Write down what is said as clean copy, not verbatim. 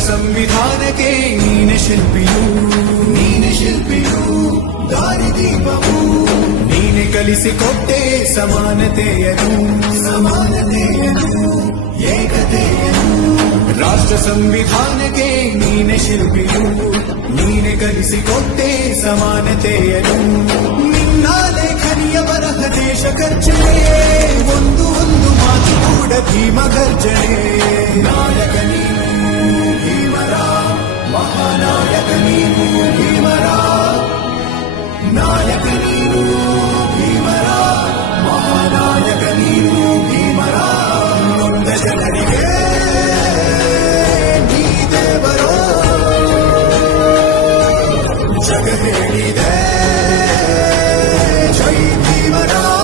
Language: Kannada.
ಸಂವಿಧಾನಕ್ಕೆ ನೀನೆ ಶಿಲ್ಪಿಯು ದಾರಿದೀಪವು ನೀನೆ ಕಲಿಸಿಕೊಟ್ಟೆ ಸಮಾನತೆಯನ್ನು ಏಕತೆಯನ್ನು ರಾಷ್ಟ್ರ ಸಂವಿಧಾನಕ್ಕೆ ನೀನೆ ಶಿಲ್ಪಿಯು ನೀನೆ ಕಲಿಸಿಕೊಟ್ಟೆ ಸಮಾನತೆಯನ್ನು ನಿನ್ನ ಲೇಖನಿಯ ಬರಹ ದೇಶ ಖರ್ಚನೆ ಒಂದು ಮಾತು ಕೂಡ ಭೀಮ ಗರ್ಜನೆ ನಾಯಕ ನೀನು ಭೀಮರ ಮಹಾನಾಯಕ ನೀನು